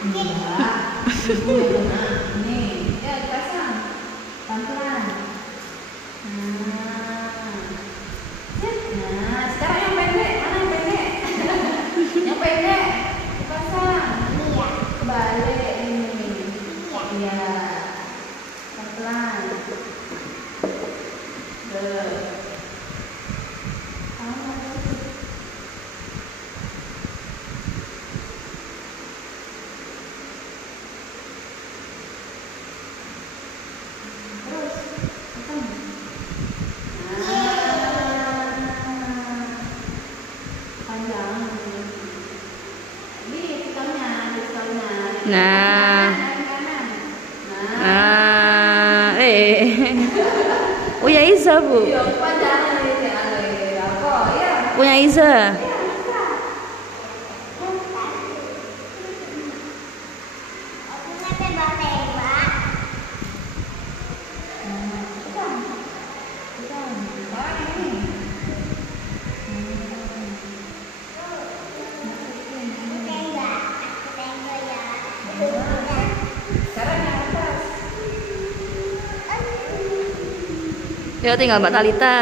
Enggak. Ibu yang kena. Ini. Ya, dipasang. Pelan-pelan. Nah. Nah, sekarang yang pendek. Mana yang pendek? Yang pendek. Dipasang. Ini ya. Kebalik ini. Iya. Pelan-pelan. Nah, punya Iza bu, punya Iza. Ya tinggal Mbak Talita.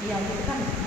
Iya, gitu kan.